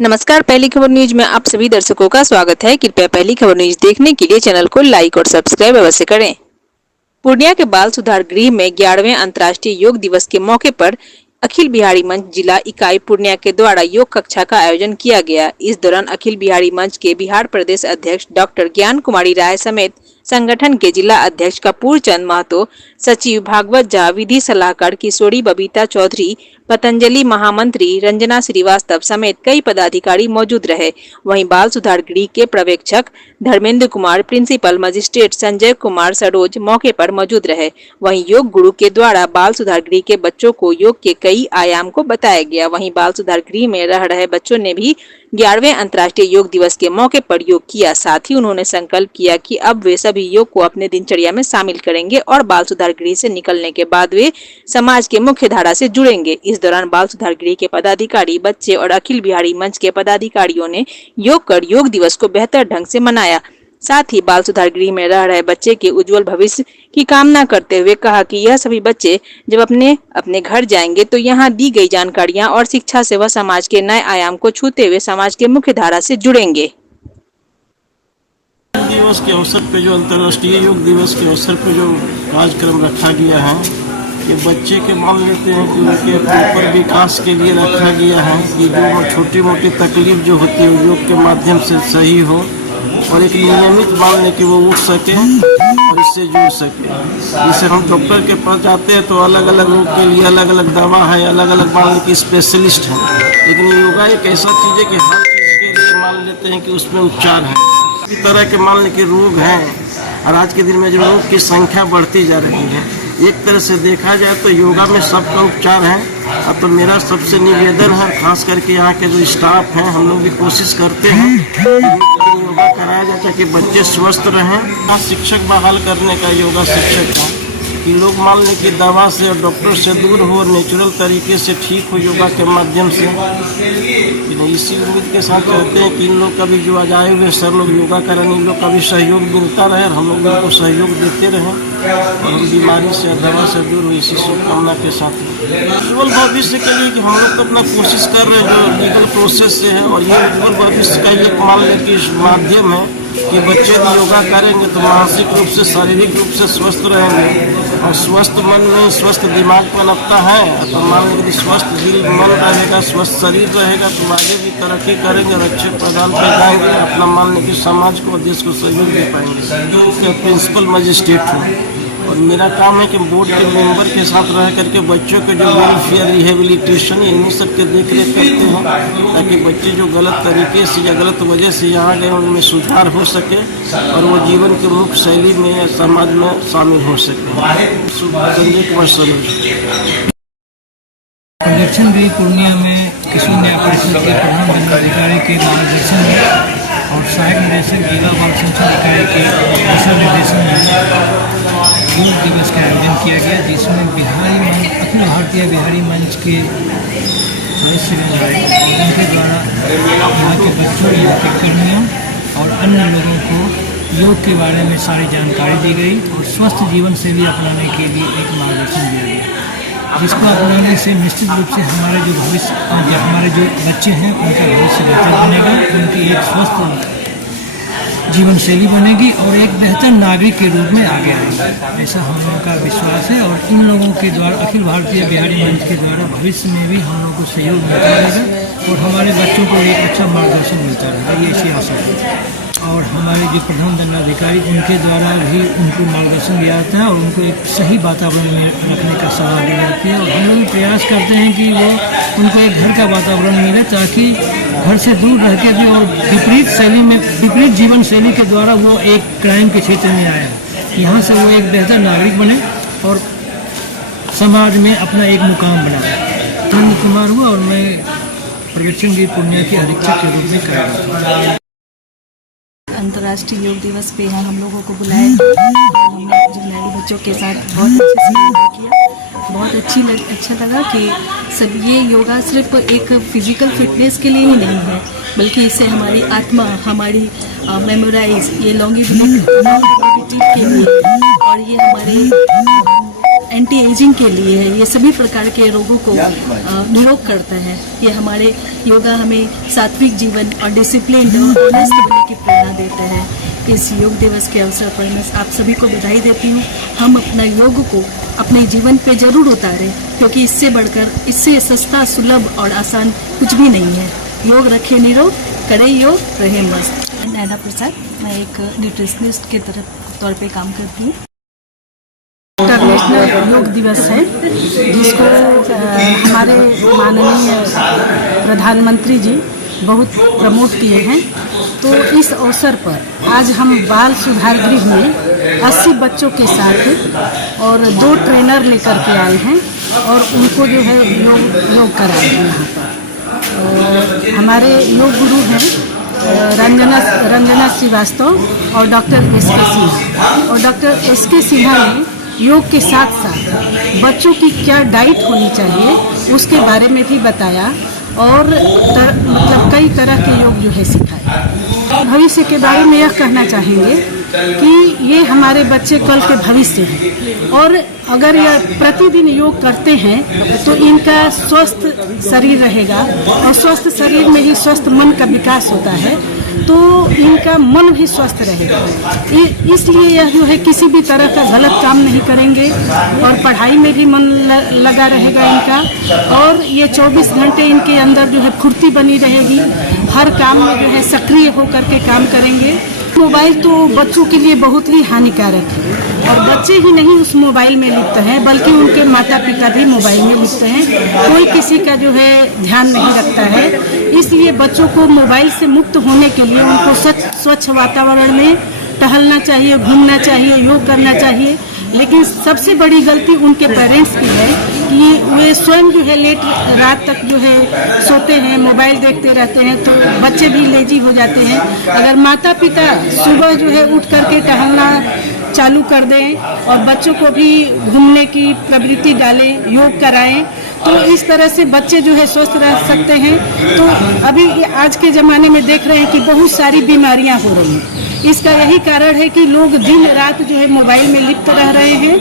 नमस्कार। पहली खबर न्यूज में आप सभी दर्शकों का स्वागत है। कृपया पहली खबर न्यूज देखने के लिए चैनल को लाइक और सब्सक्राइब अवश्य करें। पूर्णिया के बाल सुधार गृह में 11वें अंतर्राष्ट्रीय योग दिवस के मौके पर अखिल बिहारी मंच जिला इकाई पूर्णिया के द्वारा योग कक्षा का आयोजन किया गया। इस दौरान अखिल बिहारी मंच के बिहार प्रदेश अध्यक्ष डॉक्टर ज्ञान कुमारी राय समेत संगठन के जिला अध्यक्ष कपूर चंद महतो, सचिव भागवत झा, विधि सलाहकार किशोरी बबीता चौधरी, पतंजलि महामंत्री रंजना श्रीवास्तव समेत कई पदाधिकारी मौजूद रहे। वहीं बाल सुधार गृह के पर्यवेक्षक धर्मेंद्र कुमार, प्रिंसिपल मजिस्ट्रेट संजय कुमार सरोज मौके पर मौजूद रहे। वहीं योग गुरु के द्वारा बाल सुधार गृह के बच्चों को योग के कई आयाम को बताया गया। वहीं बाल सुधार गृह में रह रहे बच्चों ने भी 11वें अंतर्राष्ट्रीय योग दिवस के मौके पर योग किया। साथ ही उन्होंने संकल्प किया कि अब वे सभी योग को अपने दिनचर्या में शामिल करेंगे और बाल सुधार गृह से निकलने के बाद वे समाज के मुख्य धारा से जुड़ेंगे। इस दौरान बाल सुधार गृह के पदाधिकारी, बच्चे और अखिल बिहारी मंच के पदाधिकारियों ने योग कर योग दिवस को बेहतर ढंग से मनाया। साथ ही बाल सुधार गृह में रह रहे बच्चे के उज्जवल भविष्य की कामना करते हुए कहा कि यह सभी बच्चे जब अपने अपने घर जाएंगे तो यहाँ दी गई जानकारियाँ और शिक्षा से वह समाज के नए आयाम को छूते हुए समाज के मुख्य धारा से जुड़ेंगे। दिवस के अवसर पे जो अंतर्राष्ट्रीय योग दिवस के अवसर पे जो कार्यक्रम रखा गया है, ये बच्चे के मान लेते हैं कि उनके ऊपर विकास के लिए रखा गया है कि जो छोटी मोटी तकलीफ जो होती है योग के माध्यम से सही हो और एक नियमित मान लें कि वो उठ सके और इससे जुड़ सके। जैसे हम डॉक्टर के पास जाते हैं तो अलग अलग रोग के लिए अलग अलग दवा है, अलग अलग मान लें कि स्पेशलिस्ट है, लेकिन योगा एक ऐसा चीज़ है कि हर चीज़ के लिए मान लेते हैं कि उसमें उपचार है। इसी तरह के मान लें कि रोग हैं और आज के दिन में जो रोग की संख्या बढ़ती जा रही है, एक तरह से देखा जाए तो योगा में सबका उपचार है। अब तो मेरा सबसे निवेदन है, खास करके यहाँ के जो स्टाफ हैं, हम लोग भी कोशिश करते हैं योगा कराया जाए ताकि बच्चे स्वस्थ रहें। शिक्षक बहाल करने का योगा शिक्षक है कि लोग मान लें कि दवा से और डॉक्टर से दूर हो, नेचुरल तरीके से ठीक हो योगा के माध्यम से। इसी उम्मीद के साथ चाहते हैं कि इन लोग का भी जो आज आए हुए सर लोग योगा करें, इन लोग का भी सहयोग मिलता रहे और हम लोग उनको सहयोग देते रहें और हम बीमारी से दवा से दूर हो, इसी शुभकामना के साथ उज्ज्वल भविष्य के लिए कि हम लोग तो अपना कोशिश कर रहे हैं जो लीगल प्रोसेस से है, और ये उज्ज्वल भविष्य का एक मान लें कि माध्यम है कि बच्चे भी योगा करेंगे तो मानसिक रूप से, शारीरिक रूप से स्वस्थ रहेंगे और स्वस्थ मन में स्वस्थ दिमाग बनता है। तो मान लीजिए स्वस्थ दिल मन रहेगा, स्वस्थ शरीर रहेगा तो आगे भी तरक्की करेंगे और अच्छे प्रदान कर जाएंगे, अपना मान लीजिए समाज को और देश को सहयोग दे पाएंगे। प्रिंसिपल मजिस्ट्रेट हूँ और मेरा काम है कि बोर्ड के मेंबर के साथ रह करके बच्चों के जो वेलफेयर, रिहेबिलिटेशन, इन्हीं सब के देख रेख करते हैं ताकि बच्चे जो गलत तरीके से या गलत वजह से यहाँ गए उनमें सुधार हो सके और वो जीवन के मुख्य शैली में या समाज में शामिल हो सके। संजय कुमार सरोज। इलेक्शन गृह पूर्णिया में किशोर न्याय परिषद के प्रधान दंडाधिकारी के मार्गदर्शन में और सहायक निदेशक जिला बाल संरक्षण इकाई के दिशा निर्देशन में योग दिवस का आयोजन किया गया, जिसमें अखिल भारतीय बिहारी मंच के सदस्यगण आए और उनके द्वारा यहाँ के बच्चों, यहाँ के कर्मियों और अन्य लोगों को योग के बारे में सारी जानकारी दी गई और स्वस्थ जीवन शैली अपनाने के लिए एक मार्गदर्शन दिया गया, जिसको अपनाने से निश्चित रूप से हमारे जो भविष्य, हमारे जो बच्चे हैं उनका भविष्य बेहतर बनेगा, उनकी एक स्वस्थ जीवन शैली बनेगी और एक बेहतर नागरिक के रूप में आगे आएंगे, ऐसा हम लोगों का विश्वास है। और इन लोगों के द्वारा, अखिल भारतीय बिहारी मंच के द्वारा भविष्य में भी हम लोगों को सहयोग मिलता रहेगा और हमारे बच्चों को एक अच्छा मार्गदर्शन मिलता रहेगा, ये ऐसी आशा है। और हमारे जो प्रधान दंडाधिकारी, उनके द्वारा भी उनको मार्गदर्शन दिया जाता है और उनको एक सही वातावरण में रखने का सलाह दी जाती है और हम लोग प्रयास करते हैं कि वो उनको एक घर का वातावरण मिले ताकि घर से दूर रह के भी और विपरीत शैली में, विपरीत जीवन शैली के द्वारा वो एक क्राइम के क्षेत्र में आया है, यहाँ से वो एक बेहतर नागरिक बने और समाज में अपना एक मुकाम बनाए। धर्मेंद्र कुमार हुआ और मैं पर्यवेक्षण गृह पूर्णिया के अधीक्षक के रूप में कार्यरत हूँ। अंतर्राष्ट्रीय योग दिवस पे यहाँ हम लोगों को बुलाया, हमने जंगली बच्चों के साथ बहुत अच्छे से योगा किया। बहुत अच्छा लगा कि सब ये योगा सिर्फ एक फिजिकल फिटनेस के लिए ही नहीं है, बल्कि इससे हमारी आत्मा, हमारी मेमोराइज, ये लॉन्गिविटी के लिए और ये हमारे एंटी एजिंग के लिए है, ये सभी प्रकार के रोगों को निरोग करता है। ये हमारे योगा हमें सात्विक जीवन और डिसिप्लिन और ऑनेस्ट बनने की प्रेरणा देता है। इस योग दिवस के अवसर पर मैं आप सभी को बधाई देती हूँ। हम अपना योग को अपने जीवन पे जरूर उतारें, क्योंकि इससे बढ़कर, इससे सस्ता, सुलभ और आसान कुछ भी नहीं है। योग रखे निरोग, करे योग, रहे मस्त। नैना प्रसाद, मैं एक न्यूट्रिशनिस्ट के तौर पे काम करती हूँ। इंटरनेशनल योग दिवस है, जिसको हमारे माननीय प्रधानमंत्री जी बहुत प्रमोट किए हैं। तो इस अवसर पर आज हम बाल सुधार गृह में 80 बच्चों के साथ और 2 ट्रेनर लेकर के आए हैं और उनको जो है योग कराए हैं यहाँ पर। हमारे योग गुरु हैं रंजना श्रीवास्तव और डॉक्टर एस.के. सिन्हा। और डॉक्टर एस.के. सिन्हा ने योग के साथ साथ बच्चों की क्या डाइट होनी चाहिए उसके बारे में भी बताया और मतलब कई तरह के योग जो है सिखाए। भविष्य के बारे में यह कहना चाहेंगे कि ये हमारे बच्चे कल के भविष्य हैं और अगर यह प्रतिदिन योग करते हैं तो इनका स्वस्थ शरीर रहेगा और स्वस्थ शरीर में ही स्वस्थ मन का विकास होता है, तो इनका मन भी स्वस्थ रहेगा। इसलिए यह जो है किसी भी तरह का गलत काम नहीं करेंगे और पढ़ाई में भी मन लगा रहेगा इनका, और ये 24 घंटे इनके अंदर जो है फुर्ती बनी रहेगी, हर काम में जो है सक्रिय होकर के काम करेंगे। मोबाइल तो बच्चों के लिए बहुत ही हानिकारक है और बच्चे ही नहीं उस मोबाइल में लिप्त हैं, बल्कि उनके माता पिता भी मोबाइल में लिप्त हैं। कोई किसी का जो है ध्यान नहीं रखता है। इसलिए बच्चों को मोबाइल से मुक्त होने के लिए उनको स्वच्छ वातावरण में टहलना चाहिए, घूमना चाहिए, योग करना चाहिए। लेकिन सबसे बड़ी गलती उनके पेरेंट्स की है कि वे स्वयं जो है लेट रात तक जो है सोते हैं, मोबाइल देखते रहते हैं, तो बच्चे भी लेजी हो जाते हैं। अगर माता पिता सुबह जो है उठ करके टहलना चालू कर दें और बच्चों को भी घूमने की प्रवृत्ति डालें, योग कराएं, तो इस तरह से बच्चे जो है स्वस्थ रह सकते हैं। तो अभी आज के ज़माने में देख रहे हैं कि बहुत सारी बीमारियां हो रही हैं। इसका यही कारण है कि लोग दिन रात जो है मोबाइल में लिप्त रह रहे हैं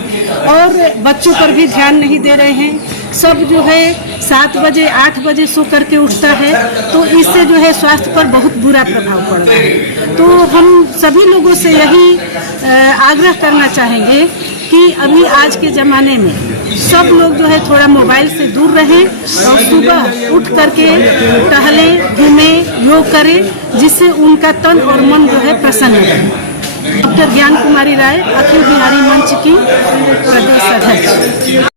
और बच्चों पर भी ध्यान नहीं दे रहे हैं। सब जो है 7 बजे 8 बजे सो करके उठता है, तो इससे जो है स्वास्थ्य पर बहुत बुरा प्रभाव पड़ रहा है। तो हम सभी लोगों से यही आग्रह करना चाहेंगे कि अभी आज के ज़माने में सब लोग जो है थोड़ा मोबाइल से दूर रहें और सुबह उठ करके टहलें, घूमें, योग करें, जिससे उनका तन और मन जो है प्रसन्न रहे। डॉक्टर ज्ञान कुमारी राय, अखिल बिहारी मंच की प्रदेश अध्यक्ष।